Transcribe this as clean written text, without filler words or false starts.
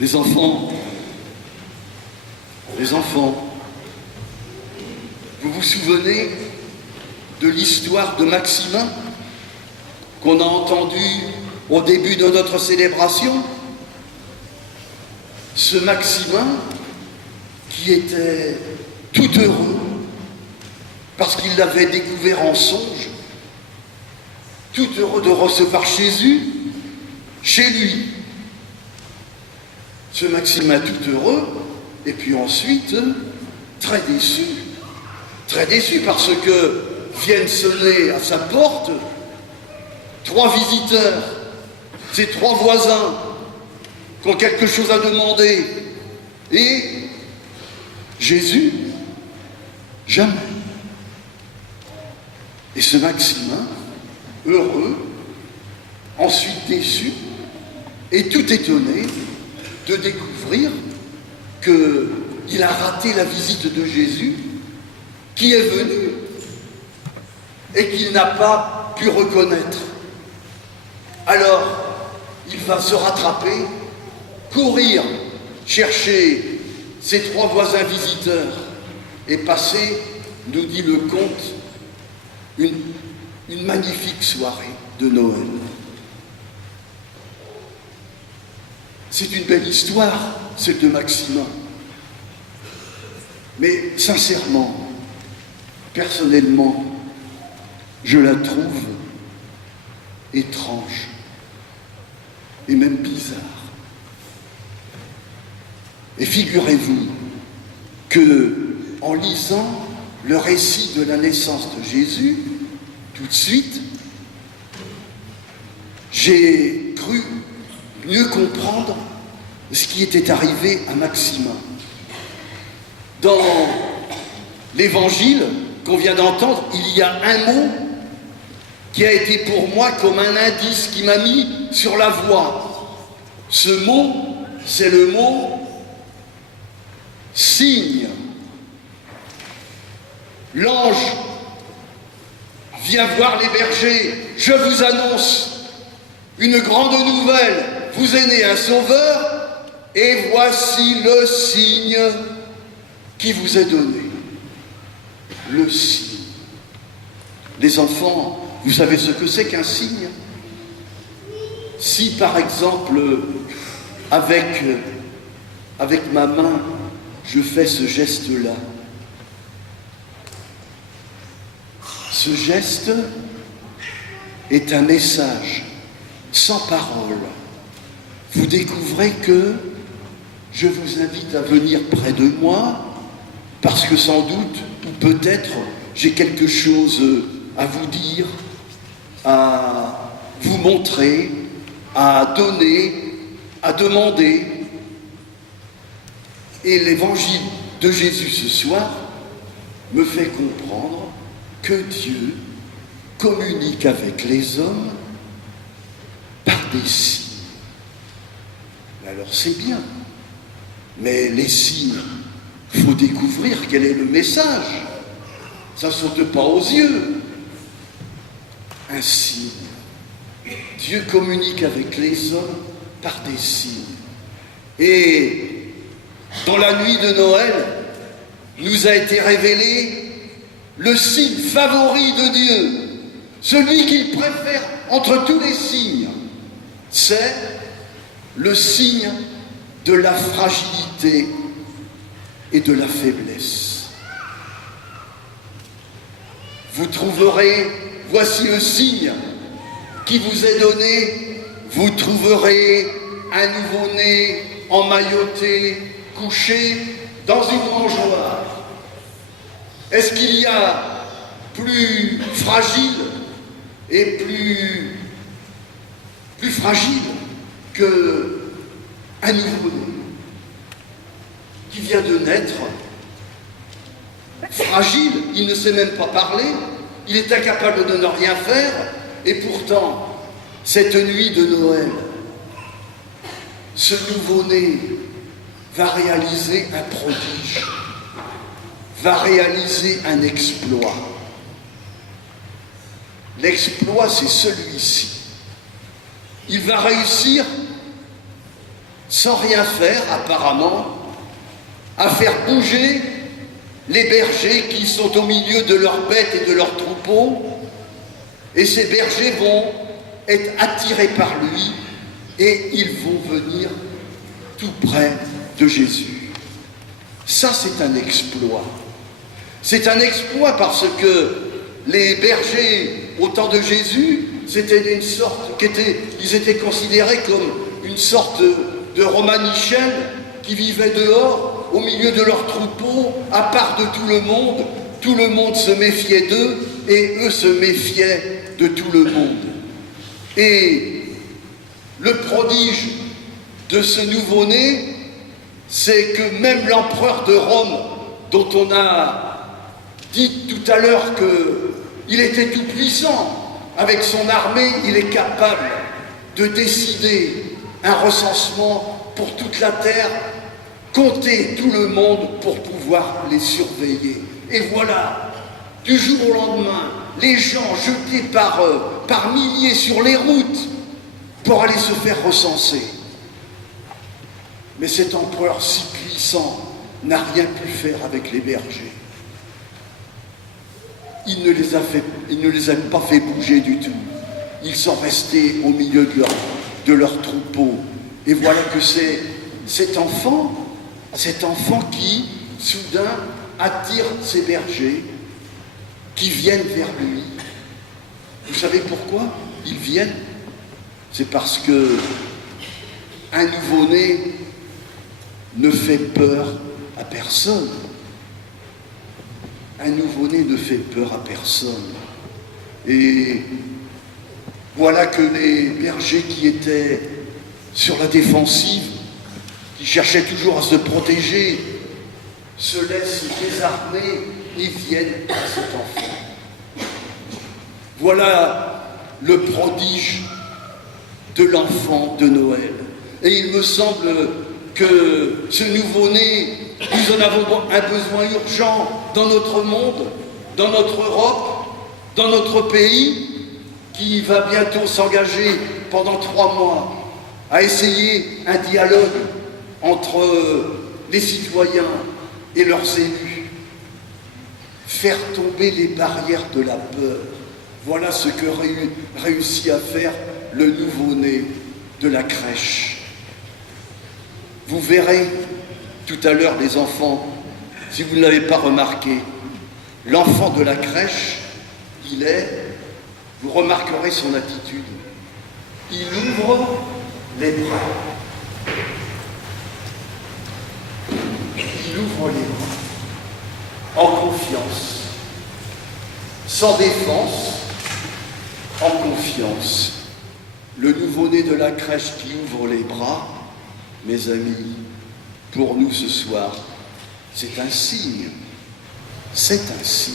Les enfants, vous vous souvenez de l'histoire de Maximin qu'on a entendue au début de notre célébration? Ce Maximin qui était tout heureux parce qu'il l'avait découvert en songe, tout heureux de recevoir Jésus chez lui. Ce Maximin tout heureux, et puis ensuite très déçu parce que viennent sonner à sa porte 3 visiteurs, ses 3 voisins qui ont quelque chose à demander, et Jésus, jamais. Et ce Maximin, heureux, ensuite déçu, et tout étonné de découvrir qu'il a raté la visite de Jésus, qui est venu, et qu'il n'a pas pu reconnaître. Alors, il va se rattraper, courir, chercher ses 3 voisins visiteurs, et passer, nous dit le conte, une magnifique soirée de Noël. C'est une belle histoire, celle de Maximin. Mais sincèrement, personnellement, je la trouve étrange et même bizarre. Et figurez-vous que, en lisant le récit de la naissance de Jésus, tout de suite, j'ai cru mieux comprendre ce qui était arrivé à Maximin. Dans l'évangile qu'on vient d'entendre, il y a un mot qui a été pour moi comme un indice qui m'a mis sur la voie. Ce mot, c'est le mot signe. L'ange vient voir les bergers. Je vous annonce une grande nouvelle. Vous est né un sauveur, et voici le signe qui vous est donné. Le signe. Les enfants, vous savez ce que c'est qu'un signe? Si par exemple, avec ma main, je fais ce geste-là, ce geste est un message sans parole. Vous découvrez que je vous invite à venir près de moi parce que sans doute, ou peut-être, j'ai quelque chose à vous dire, à vous montrer, à donner, à demander. Et l'évangile de Jésus ce soir me fait comprendre que Dieu communique avec les hommes par des signes. Alors c'est bien, mais les signes, il faut découvrir quel est le message. Ça ne saute pas aux yeux. Un signe. Dieu communique avec les hommes par des signes. Et dans la nuit de Noël, nous a été révélé le signe favori de Dieu, celui qu'il préfère entre tous les signes. C'est le signe de la fragilité et de la faiblesse. Vous trouverez, voici le signe qui vous est donné, vous trouverez un nouveau-né emmailloté, couché dans une mangeoire. Est-ce qu'il y a plus fragile et plus fragile qu'un nouveau-né qui vient de naître? Fragile, il ne sait même pas parler, il est incapable de ne rien faire, et pourtant, cette nuit de Noël, ce nouveau-né va réaliser un prodige, va réaliser un exploit. L'exploit, c'est celui-ci. Il va réussir sans rien faire apparemment, à faire bouger les bergers qui sont au milieu de leurs bêtes et de leurs troupeaux, et ces bergers vont être attirés par lui et ils vont venir tout près de Jésus. Ça, c'est un exploit. C'est un exploit parce que les bergers au temps de Jésus, c'était une sorte ils étaient considérés comme une sorte de romanichels qui vivaient dehors, au milieu de leurs troupeaux, à part de tout le monde. Tout le monde se méfiait d'eux et eux se méfiaient de tout le monde. Et le prodige de ce nouveau-né, c'est que même l'empereur de Rome, dont on a dit tout à l'heure qu'il était tout puissant, avec son armée, il est capable de décider un recensement pour toute la terre, compter tout le monde pour pouvoir les surveiller. Et voilà, du jour au lendemain, les gens jetés par milliers sur les routes pour aller se faire recenser. Mais cet empereur si puissant n'a rien pu faire avec les bergers. Il ne les a pas fait bouger du tout. Ils sont restés au milieu de leur troupeau. Et voilà que c'est cet enfant qui, soudain, attire ces bergers qui viennent vers lui. Vous savez pourquoi ils viennent? C'est parce que un nouveau-né ne fait peur à personne. Un nouveau-né ne fait peur à personne. Et voilà que les bergers qui étaient sur la défensive, qui cherchaient toujours à se protéger, se laissent désarmer et viennent à cet enfant. Voilà le prodige de l'enfant de Noël. Et il me semble que ce nouveau-né, nous en avons un besoin urgent dans notre monde, dans notre Europe, dans notre pays, qui va bientôt s'engager pendant 3 mois à essayer un dialogue entre les citoyens et leurs élus. Faire tomber les barrières de la peur. Voilà ce que réussit à faire le nouveau-né de la crèche. Vous verrez tout à l'heure les enfants, si vous ne l'avez pas remarqué, l'enfant de la crèche, vous remarquerez son attitude. Il ouvre les bras. Il ouvre les bras. En confiance. Sans défense, en confiance. Le nouveau-né de la crèche qui ouvre les bras, mes amis, pour nous ce soir, c'est un signe. C'est un signe.